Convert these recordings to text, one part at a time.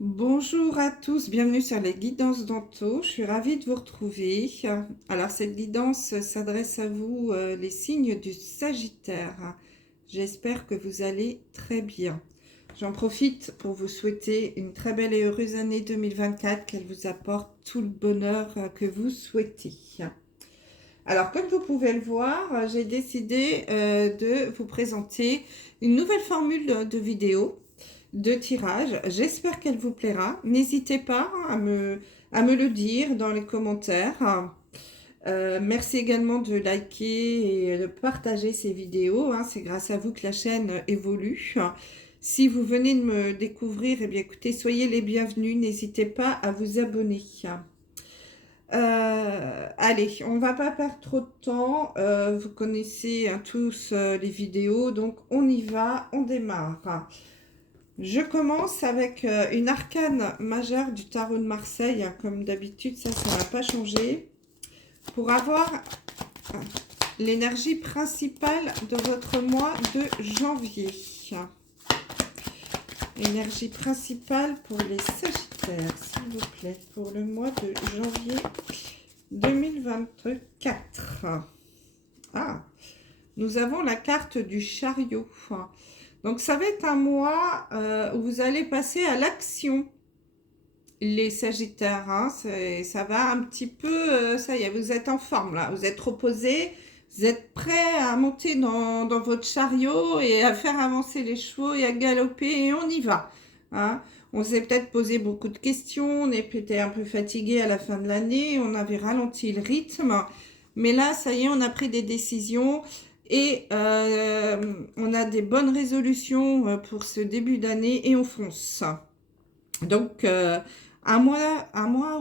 Bonjour à tous, bienvenue sur les guidances d'Anto. Je suis ravie de vous retrouver. Alors cette guidance s'adresse à vous, les signes du Sagittaire. J'espère que vous allez très bien. J'en profite pour vous souhaiter une très belle et heureuse année 2024, qu'elle vous apporte tout le bonheur que vous souhaitez. Alors comme vous pouvez le voir, j'ai décidé de vous présenter une nouvelle formule de vidéo de tirage. J'espère qu'elle vous plaira. N'hésitez pas à me le dire dans les commentaires. Merci également de liker et de partager ces vidéos. C'est grâce à vous que la chaîne évolue. Si vous venez de me découvrir, eh bien écoutez, soyez les bienvenus. N'hésitez pas à vous abonner. Allez, on va pas perdre trop de temps. Vous connaissez tous les vidéos, donc on y va, on démarre. Je commence avec une arcane majeure du tarot de Marseille. Comme d'habitude, ça n'a pas changé. Pour avoir l'énergie principale de votre mois de janvier. Énergie principale pour les Sagittaires, s'il vous plaît, pour le mois de janvier 2024. Ah, nous avons la carte du chariot. Donc, ça va être un mois où vous allez passer à l'action, les Sagittaires. Ça va un petit peu, ça y est, vous êtes en forme là. Vous êtes reposés, vous êtes prêts à monter dans votre chariot et à faire avancer les chevaux et à galoper et on y va. On s'est peut-être posé beaucoup de questions, on est peut-être un peu fatigué à la fin de l'année, on avait ralenti le rythme. Mais là, ça y est, on a pris des décisions. Et on a des bonnes résolutions pour ce début d'année et on fonce. Donc, un mois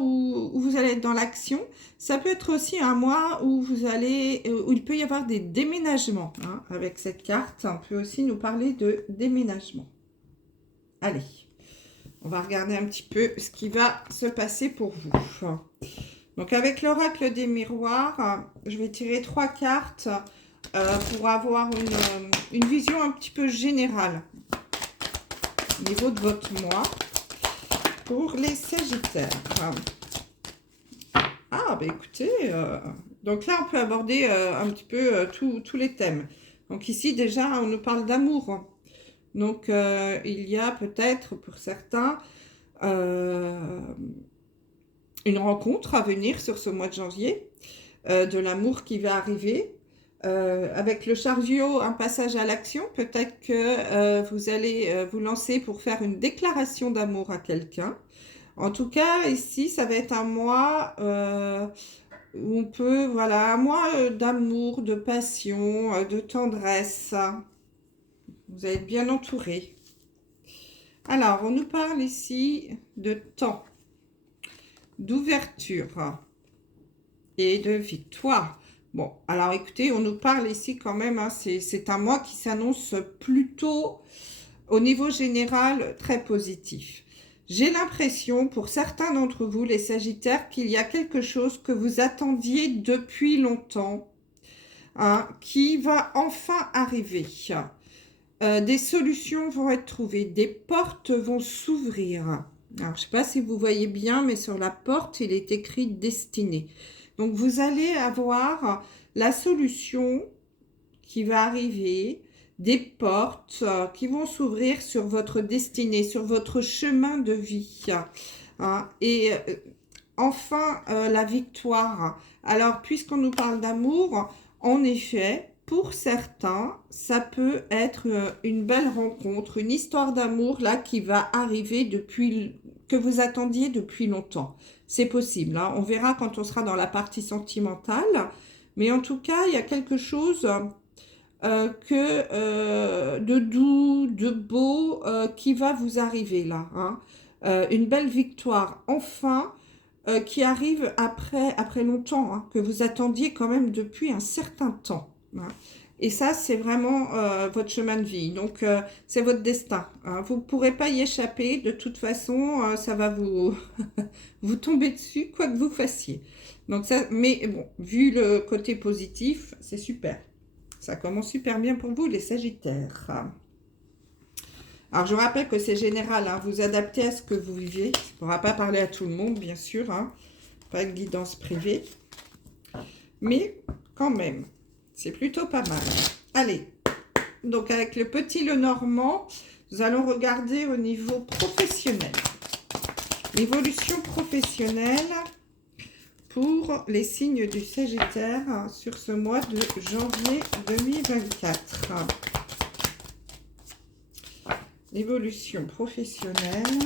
où vous allez être dans l'action. Ça peut être aussi un mois où où il peut y avoir des déménagements. Avec cette carte, on peut aussi nous parler de déménagement. Allez, on va regarder un petit peu ce qui va se passer pour vous. Donc, avec l'oracle des miroirs, je vais tirer 3 cartes pour avoir une vision un petit peu générale au niveau de votre mois pour les Sagittaires. Ah, bah écoutez, donc là, on peut aborder un petit peu tous les thèmes. Donc ici, déjà, on nous parle d'amour. Donc, il y a peut-être, pour certains, une rencontre à venir sur ce mois de janvier, de l'amour qui va arriver. Avec le chariot, un passage à l'action, peut-être que vous allez vous lancer pour faire une déclaration d'amour à quelqu'un. En tout cas, ici, ça va être un mois où on peut, voilà, un mois d'amour, de passion, de tendresse. Vous allez être bien entouré. Alors, on nous parle ici de temps, d'ouverture et de victoire. Bon, alors écoutez, on nous parle ici quand même, c'est un mois qui s'annonce plutôt au niveau général très positif. J'ai l'impression, pour certains d'entre vous, les Sagittaires, qu'il y a quelque chose que vous attendiez depuis longtemps, qui va enfin arriver. Des solutions vont être trouvées, des portes vont s'ouvrir. Alors, je ne sais pas si vous voyez bien, mais sur la porte, il est écrit « Destinée ». Donc, vous allez avoir la solution qui va arriver, des portes qui vont s'ouvrir sur votre destinée, sur votre chemin de vie. Et enfin, la victoire. Alors, puisqu'on nous parle d'amour, en effet, pour certains, ça peut être une belle rencontre, une histoire d'amour là qui va arriver que vous attendiez depuis longtemps. C'est possible, on verra quand on sera dans la partie sentimentale. Mais en tout cas, il y a quelque chose de doux, de beau qui va vous arriver là. Une belle victoire enfin qui arrive après longtemps, que vous attendiez quand même depuis un certain temps. Et ça, c'est vraiment votre chemin de vie. Donc, c'est votre destin. Vous ne pourrez pas y échapper. De toute façon, ça va vous tomber dessus, quoi que vous fassiez. Donc ça, mais bon, vu le côté positif, c'est super. Ça commence super bien pour vous, les Sagittaires. Alors, je rappelle que c'est général, hein, vous adaptez à ce que vous vivez. On ne pourra pas parler à tout le monde, bien sûr, hein, pas de guidance privée. Mais quand même, c'est plutôt pas mal. Allez, donc avec le petit Lenormand, nous allons regarder au niveau professionnel. L'évolution professionnelle pour les signes du Sagittaire sur ce mois de janvier 2024. L'évolution professionnelle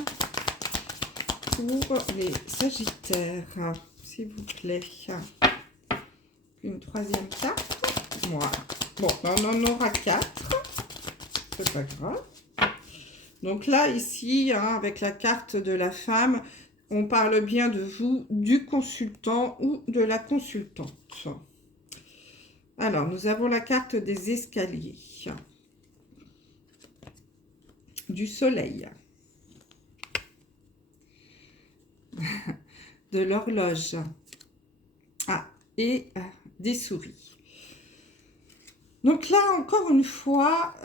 pour les Sagittaires, s'il vous plaît. Une troisième carte. Voilà. Bon, on en aura 4. C'est pas grave. Donc là, ici, hein, avec la carte de la femme, on parle bien de vous, du consultant ou de la consultante. Alors, nous avons la carte des escaliers. Du soleil. De l'horloge. Ah, et des souris. Donc là, encore une fois,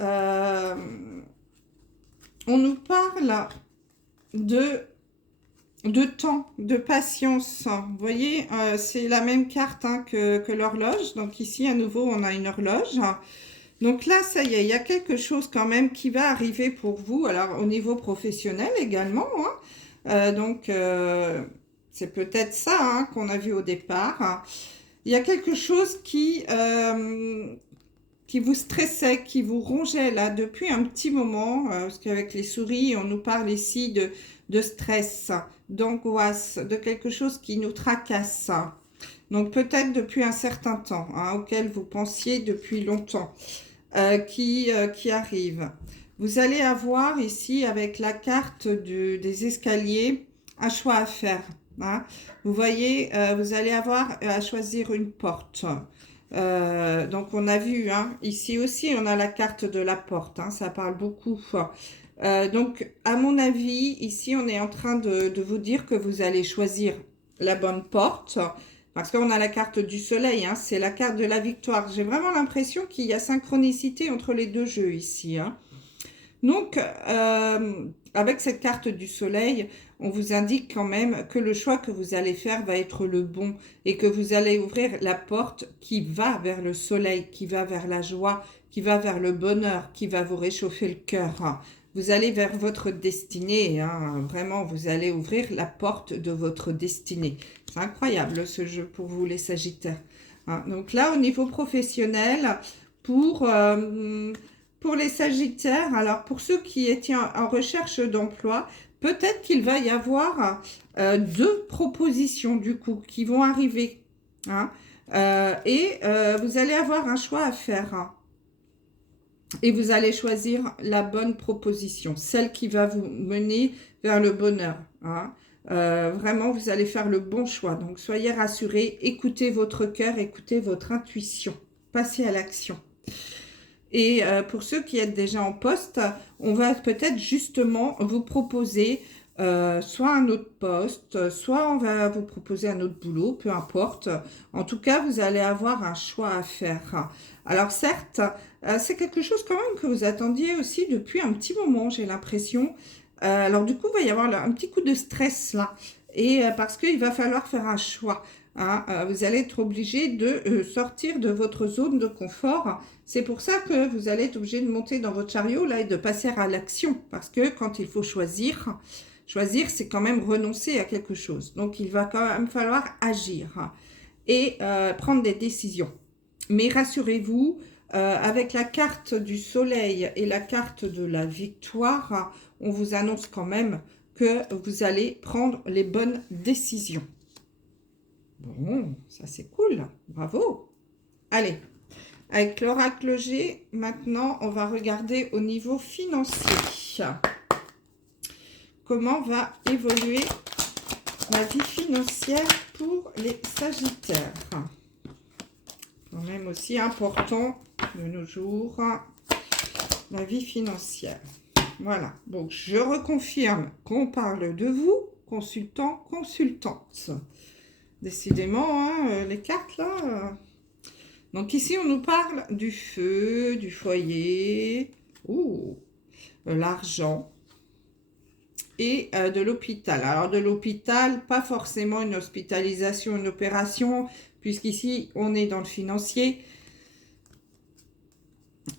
on nous parle de temps, de patience. Vous voyez, c'est la même carte hein, que l'horloge. Donc ici, à nouveau, on a une horloge. Donc là, ça y est, il y a quelque chose quand même qui va arriver pour vous. Alors, au niveau professionnel également. Hein. C'est peut-être ça hein, qu'on a vu au départ. Il y a quelque chose qui vous stressait, qui vous rongeait là depuis un petit moment, parce qu'avec les souris, on nous parle ici de stress, d'angoisse, de quelque chose qui nous tracasse. Donc peut-être depuis un certain temps, hein, auquel vous pensiez depuis longtemps, qui arrive. Vous allez avoir ici, avec la carte des escaliers, un choix à faire. Hein. Vous voyez, vous allez avoir à choisir une porte. Donc on a vu hein, ici aussi on a la carte de la porte hein, ça parle beaucoup donc à mon avis ici on est en train de vous dire que vous allez choisir la bonne porte parce qu'on a la carte du soleil hein, c'est la carte de la victoire. J'ai vraiment l'impression qu'il y a synchronicité entre les deux jeux ici hein. Donc, avec cette carte du soleil, on vous indique quand même que le choix que vous allez faire va être le bon et que vous allez ouvrir la porte qui va vers le soleil, qui va vers la joie, qui va vers le bonheur, qui va vous réchauffer le cœur. Vous allez vers votre destinée, hein. Vraiment, vous allez ouvrir la porte de votre destinée. C'est incroyable ce jeu pour vous les Sagittaires. Hein. Donc là, au niveau professionnel, pour les Sagittaires, alors pour ceux qui étaient en recherche d'emploi, peut-être qu'il va y avoir 2 propositions du coup qui vont arriver. Hein, vous allez avoir un choix à faire. Hein, et vous allez choisir la bonne proposition, celle qui va vous mener vers le bonheur. Hein. Vraiment, vous allez faire le bon choix. Donc, soyez rassurés, écoutez votre cœur, écoutez votre intuition. Passez à l'action. Et pour ceux qui êtes déjà en poste, on va peut-être justement vous proposer soit un autre poste, soit on va vous proposer un autre boulot, peu importe. En tout cas, vous allez avoir un choix à faire. Alors certes, c'est quelque chose quand même que vous attendiez aussi depuis un petit moment, j'ai l'impression. Alors du coup, il va y avoir un petit coup de stress là. Et parce qu'il va falloir faire un choix. Hein, vous allez être obligé de sortir de votre zone de confort. C'est pour ça que vous allez être obligé de monter dans votre chariot là et de passer à l'action. Parce que quand il faut choisir, c'est quand même renoncer à quelque chose. Donc, il va quand même falloir agir et prendre des décisions. Mais rassurez-vous, avec la carte du soleil et la carte de la victoire, on vous annonce quand même que vous allez prendre les bonnes décisions. Bon, ça c'est cool, bravo. Allez, avec l'oracle G, maintenant on va regarder au niveau financier. Comment va évoluer la vie financière pour les Sagittaires? Quand même aussi important de nos jours, la vie financière. Voilà, donc je reconfirme qu'on parle de vous, consultant, consultante. Décidément, hein, les cartes là. Donc ici, on nous parle du feu, du foyer. Ouh. l'argent et de l'hôpital. Alors de l'hôpital, pas forcément une hospitalisation, une opération, puisqu'ici on est dans le financier.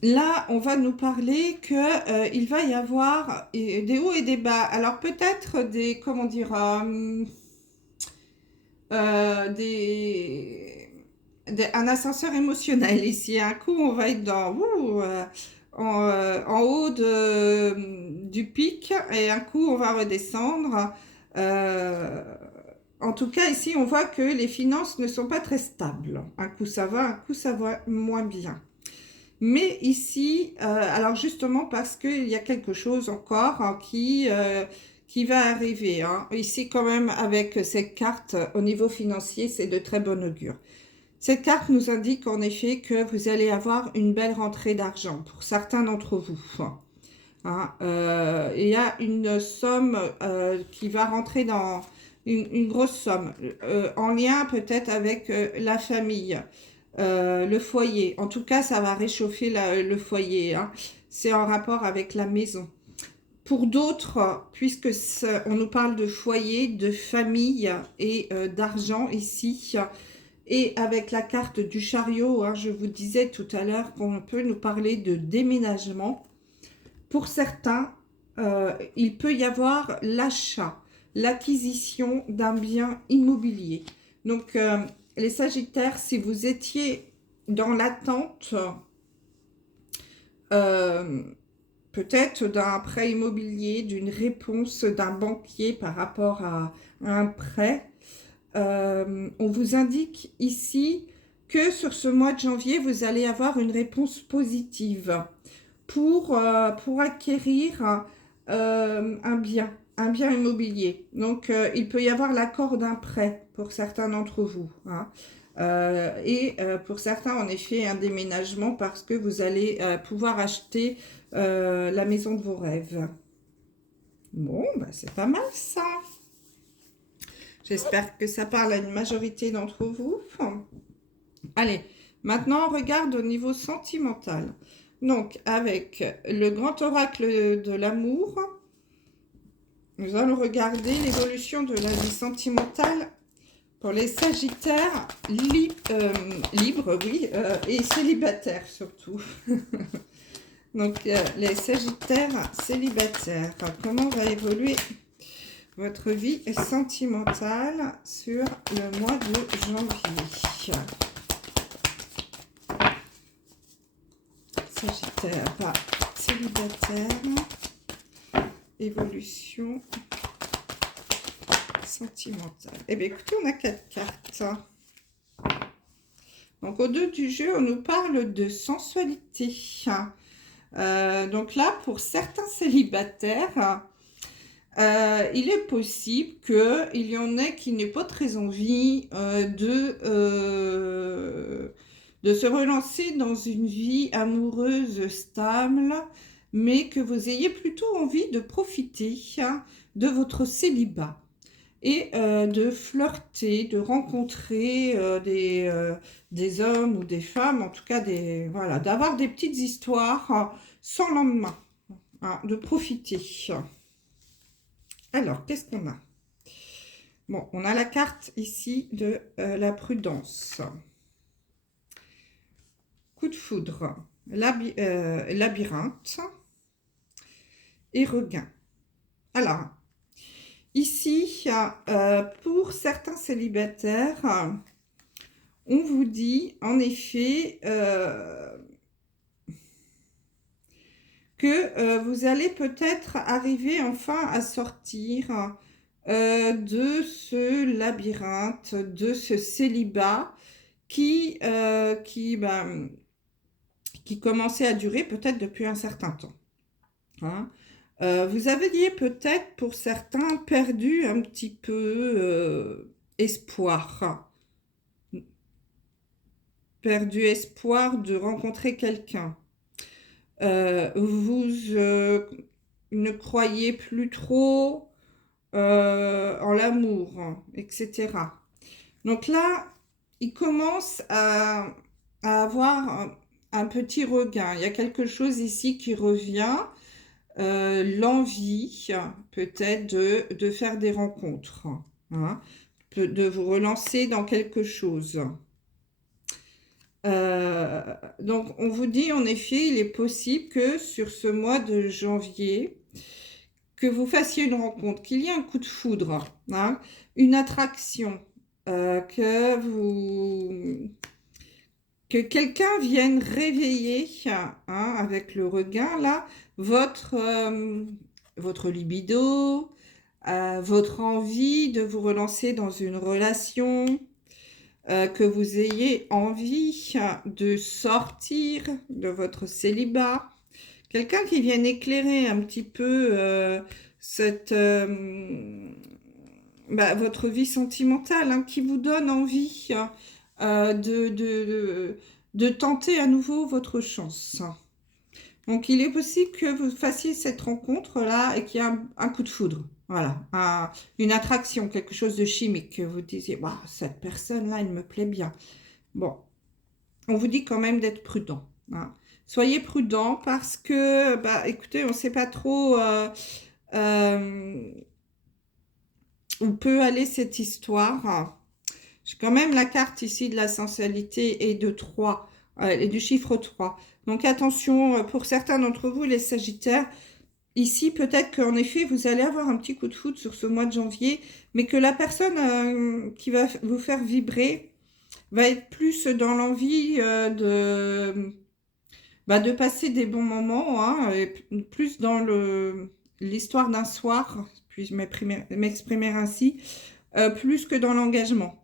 Là, on va nous parler que il va y avoir des hauts et des bas. Alors peut-être des, comment dire, un ascenseur émotionnel ici. Un coup, on va être en haut du pic et un coup, on va redescendre. Euh, En tout cas, ici, on voit que les finances ne sont pas très stables. Un coup, ça va, un coup, ça va moins bien. Mais ici, alors justement parce qu'il y a quelque chose encore hein, qui va arriver. Hein. Ici, quand même, avec cette carte, au niveau financier, c'est de très bon augure. Cette carte nous indique en effet que vous allez avoir une belle rentrée d'argent pour certains d'entre vous. Hein. Il y a une somme qui va rentrer dans une grosse somme, en lien peut-être avec la famille. Le foyer, en tout cas, ça va réchauffer le foyer. Hein. C'est en rapport avec la maison. Pour d'autres, puisque on nous parle de foyer, de famille et d'argent ici, et avec la carte du chariot, hein, je vous disais tout à l'heure qu'on peut nous parler de déménagement. Pour certains, il peut y avoir l'achat, l'acquisition d'un bien immobilier. Donc, les Sagittaires, si vous étiez dans l'attente peut-être d'un prêt immobilier, d'une réponse d'un banquier par rapport à un prêt, on vous indique ici que sur ce mois de janvier, vous allez avoir une réponse positive pour acquérir un bien immobilier. Donc, il peut y avoir l'accord d'un prêt pour certains d'entre vous. Hein. Pour certains, en effet, un déménagement parce que vous allez pouvoir acheter la maison de vos rêves. Bon, bah, c'est pas mal ça. J'espère que ça parle à une majorité d'entre vous. Allez, maintenant on regarde au niveau sentimental. Donc, avec le grand oracle de l'amour, nous allons regarder l'évolution de la vie sentimentale pour les Sagittaires libres, oui, et célibataires surtout. Donc, les Sagittaires célibataires, comment va évoluer votre vie sentimentale sur le mois de janvier? Sagittaire, célibataire, évolution sentimentale. Eh bien, écoutez, on a 4 cartes. Donc, au dos du jeu, on nous parle de sensualité. Donc là, pour certains célibataires, il est possible qu'il y en ait qui n'aient pas très envie de se relancer dans une vie amoureuse stable, mais que vous ayez plutôt envie de profiter de votre célibat et de flirter, de rencontrer des hommes ou des femmes, en tout cas voilà, d'avoir des petites histoires sans lendemain, hein, de profiter. Alors, qu'est-ce qu'on a? Bon, on a la carte ici de la prudence. Coup de foudre, labyrinthe et regain. Alors, ici, pour certains célibataires, on vous dit en effet que vous allez peut-être arriver enfin à sortir de ce labyrinthe, de ce célibat qui commençait à durer peut-être depuis un certain temps. Hein. Vous aviez peut-être pour certains perdu un petit peu espoir. Perdu espoir de rencontrer quelqu'un. Vous ne croyez plus trop en l'amour, etc. Donc là, il commence à avoir un petit regain. Il y a quelque chose ici qui revient. l'envie peut-être de faire des rencontres, hein, de vous relancer dans quelque chose. Donc, on vous dit en effet, il est possible que sur ce mois de janvier, que vous fassiez une rencontre, qu'il y ait un coup de foudre, hein, une attraction, que quelqu'un vienne réveiller, hein, avec le regain là, votre libido, votre envie de vous relancer dans une relation, que vous ayez envie de sortir de votre célibat. Quelqu'un qui vienne éclairer un petit peu votre vie sentimentale, hein, qui vous donne envie de tenter à nouveau votre chance. Donc, il est possible que vous fassiez cette rencontre-là et qu'il y ait un coup de foudre. Voilà, une attraction, quelque chose de chimique, que vous disiez, bah, cette personne-là, elle me plaît bien. Bon, on vous dit quand même d'être prudent, hein. Soyez prudent parce que, bah, écoutez, on ne sait pas trop où peut aller cette histoire. J'ai quand même la carte ici de la sensualité et de 3, et du chiffre 3. Donc attention, pour certains d'entre vous, les Sagittaires, ici peut-être qu'en effet, vous allez avoir un petit coup de foudre sur ce mois de janvier, mais que la personne qui va vous faire vibrer va être plus dans l'envie de passer des bons moments, hein, et plus dans l'histoire d'un soir, puis-je m'exprimer ainsi, plus que dans l'engagement.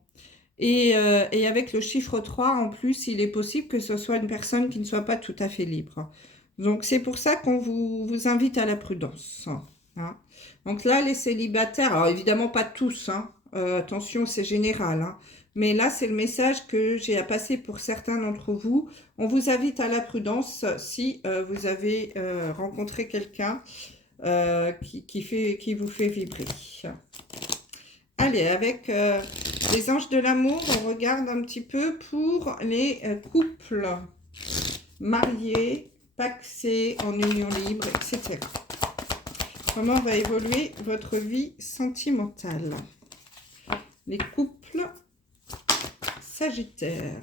Et avec le chiffre 3, en plus, il est possible que ce soit une personne qui ne soit pas tout à fait libre. Donc, c'est pour ça qu'on vous invite à la prudence, hein. Donc là, les célibataires, alors évidemment pas tous, hein, attention, c'est général, hein, mais là, c'est le message que j'ai à passer pour certains d'entre vous. On vous invite à la prudence si vous avez rencontré quelqu'un qui vous fait vibrer. Allez, avec les anges de l'amour, on regarde un petit peu pour les couples mariés, pacsés, en union libre, etc. Comment va évoluer votre vie sentimentale? Les couples sagittaires.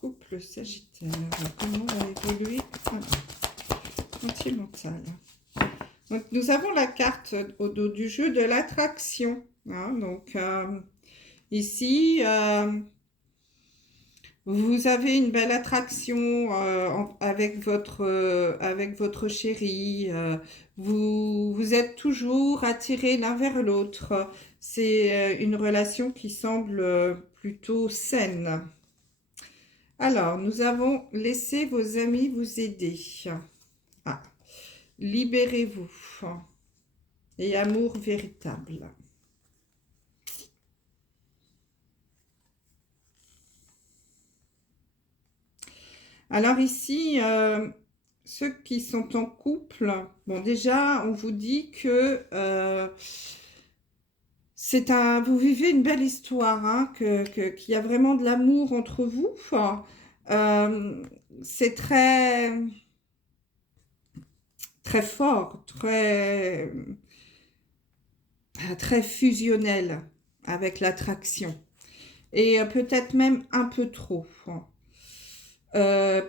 Couple sagittaire. Comment va évoluer sentimentale? Donc, nous avons la carte au dos du jeu de l'attraction, hein. Donc, ici, vous avez une belle attraction avec votre chéri. Vous êtes toujours attirés l'un vers l'autre. C'est une relation qui semble plutôt saine. Alors, nous avons laissé vos amis vous aider. Ah. Libérez-vous et amour véritable. Alors ici, ceux qui sont en couple, bon déjà, on vous dit que vous vivez une belle histoire, hein, qu'il y a vraiment de l'amour entre vous. C'est très très fort, très fusionnel avec l'attraction. Et peut-être même un peu trop.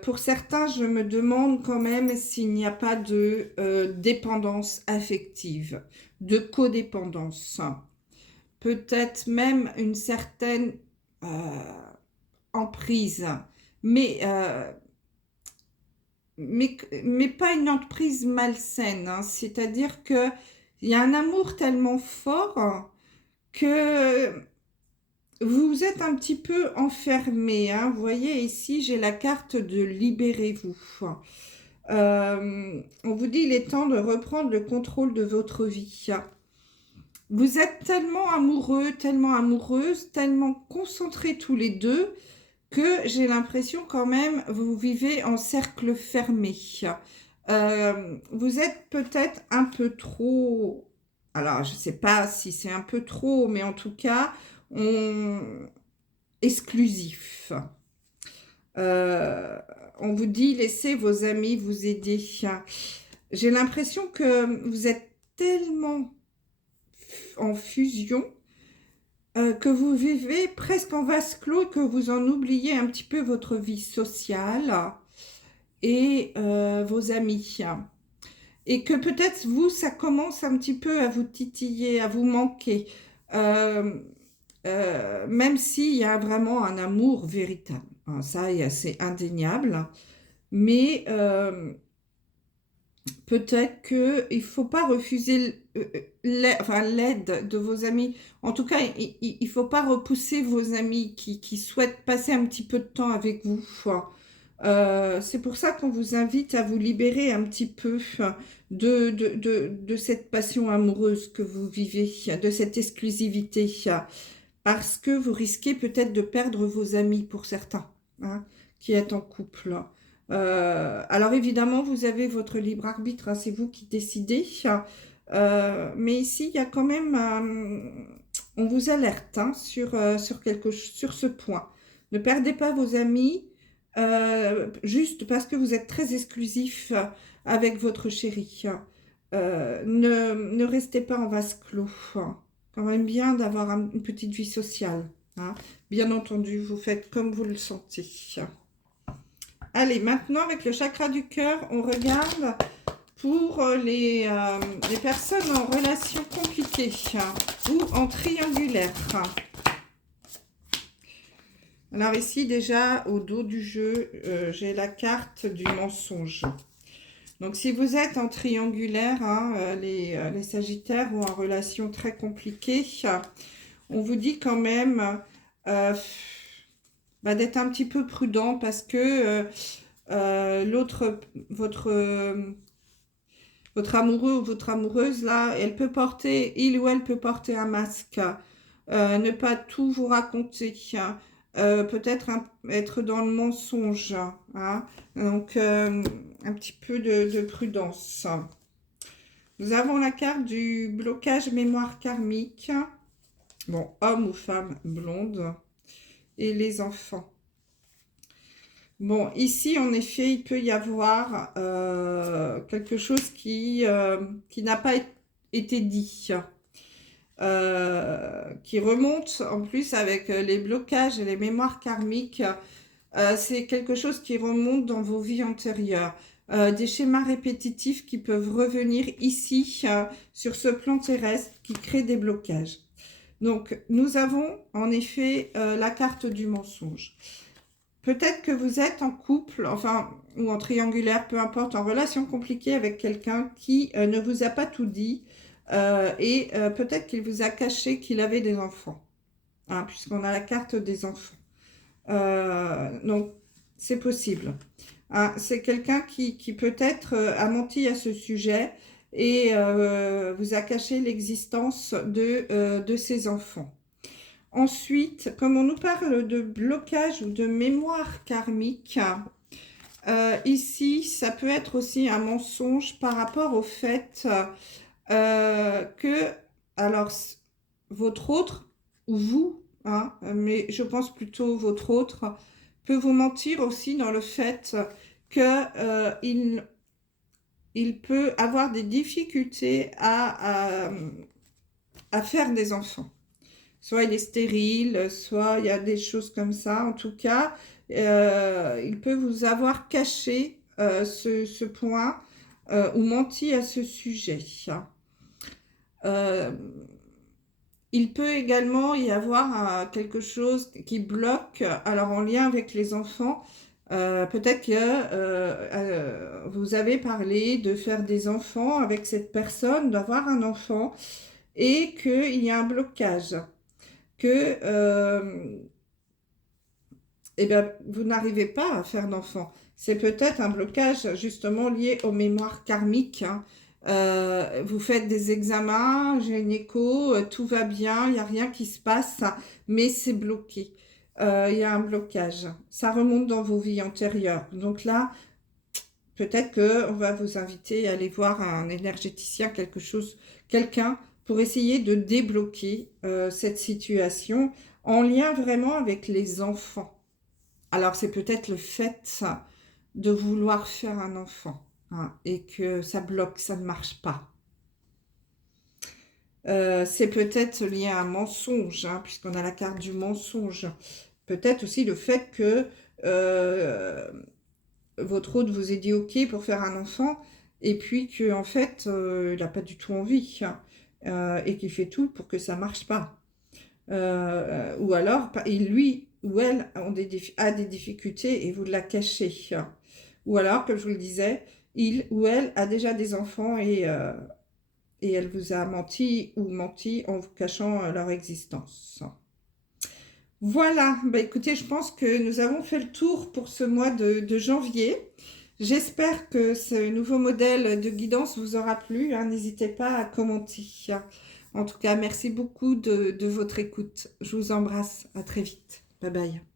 Pour certains, je me demande quand même s'il n'y a pas de dépendance affective, de codépendance. Peut-être même une certaine emprise, mais pas une emprise malsaine, hein. C'est-à-dire qu'il y a un amour tellement fort que vous êtes un petit peu enfermé, hein. Vous voyez ici, j'ai la carte de libérez-vous. On vous dit il est temps de reprendre le contrôle de votre vie. Vous êtes tellement amoureux, tellement amoureuse, tellement concentrés tous les deux que j'ai l'impression quand même vous vivez en cercle fermé. Vous êtes peut-être un peu trop, alors je ne sais pas si c'est un peu trop, mais en tout cas, exclusif. Euh, on vous dit, laissez vos amis vous aider. J'ai l'impression que vous êtes tellement en fusion que vous vivez presque en vase clos, que vous en oubliez un petit peu votre vie sociale et vos amis. Et que peut-être vous, ça commence un petit peu à vous titiller, à vous manquer. Euh, Même s'il y a vraiment un amour véritable. Hein, ça, c'est indéniable. Mais peut-être qu'il ne faut pas refuser l'aide de vos amis. En tout cas, il ne faut pas repousser vos amis qui souhaitent passer un petit peu de temps avec vous. C'est pour ça qu'on vous invite à vous libérer un petit peu de cette passion amoureuse que vous vivez, de cette exclusivité, parce que vous risquez peut-être de perdre vos amis pour certains, hein, qui êtes en couple. Alors évidemment, vous avez votre libre arbitre, hein, c'est vous qui décidez. Mais ici, il y a quand même, on vous alerte hein, sur ce point. Ne perdez pas vos amis juste parce que vous êtes très exclusif avec votre chéri. Ne restez pas en vase clos. Quand même bien d'avoir une petite vie sociale. Hein. Bien entendu, vous faites comme vous le sentez. Allez, maintenant, avec le chakra du cœur, on regarde pour les personnes en relation compliquée ou en triangulaire. Alors ici, déjà, au dos du jeu, j'ai la carte du mensonge. Donc, si vous êtes en triangulaire, hein, les Sagittaires ou en relation très compliquée, on vous dit quand même d'être un petit peu prudent parce que votre amoureux ou votre amoureuse, là, il ou elle peut porter un masque, ne pas tout vous raconter, peut-être être dans le mensonge, hein. Donc, un petit peu de prudence. Nous avons la carte du blocage mémoire karmique, bon, homme ou femme blonde, et les enfants. Bon, ici, en effet, il peut y avoir quelque chose qui n'a pas été dit, qui remonte en plus avec les blocages et les mémoires karmiques. C'est quelque chose qui remonte dans vos vies antérieures. Des schémas répétitifs qui peuvent revenir ici, sur ce plan terrestre, qui créent des blocages. Donc, nous avons en effet la carte du mensonge. Peut-être que vous êtes en couple, enfin, ou en triangulaire, peu importe, en relation compliquée avec quelqu'un qui ne vous a pas tout dit et peut-être qu'il vous a caché qu'il avait des enfants, hein, puisqu'on a la carte des enfants. Donc, c'est possible. Hein, c'est quelqu'un qui peut-être a menti à ce sujet et vous a caché l'existence de ses enfants. Ensuite, comme on nous parle de blocage ou de mémoire karmique, ici, ça peut être aussi un mensonge par rapport au fait que, alors, votre autre, ou vous, hein, mais je pense plutôt votre autre, peut vous mentir aussi dans le fait qu'il il peut avoir des difficultés à faire des enfants. Soit il est stérile, soit il y a des choses comme ça. En tout cas, il peut vous avoir caché ce point ou menti à ce sujet. Il peut également y avoir quelque chose qui bloque, alors en lien avec les enfants. Peut-être que vous avez parlé de faire des enfants avec cette personne, d'avoir un enfant, et qu'il y a un blocage. Que eh ben, vous n'arrivez pas à faire d'enfant. C'est peut-être un blocage justement lié aux mémoires karmiques. Hein. Vous faites des examens, j'ai une écho, tout va bien, il n'y a rien qui se passe, mais c'est bloqué. Il y a un blocage. Ça remonte dans vos vies antérieures. Donc là, peut-être qu'on va vous inviter à aller voir un énergéticien, quelqu'un pour essayer de débloquer cette situation en lien vraiment avec les enfants. alors c'est peut-être le fait de vouloir faire un enfant, hein, et que ça bloque, ça ne marche pas. C'est peut-être lié à un mensonge, hein, puisqu'on a la carte du mensonge. Peut-être aussi le fait que votre hôte vous ait dit OK pour faire un enfant, et puis que en fait, il n'a pas du tout envie, hein, et qu'il fait tout pour que ça marche pas. Ou alors, lui ou elle a des difficultés et vous la cachez. Ou alors, comme je vous le disais, il ou elle a déjà des enfants et elle vous a menti ou menti en vous cachant leur existence. Voilà, bah écoutez, je pense que nous avons fait le tour pour ce mois de janvier. J'espère que ce nouveau modèle de guidance vous aura plu, hein. N'hésitez pas à commenter. En tout cas, merci beaucoup de votre écoute. Je vous embrasse. À très vite. Bye bye.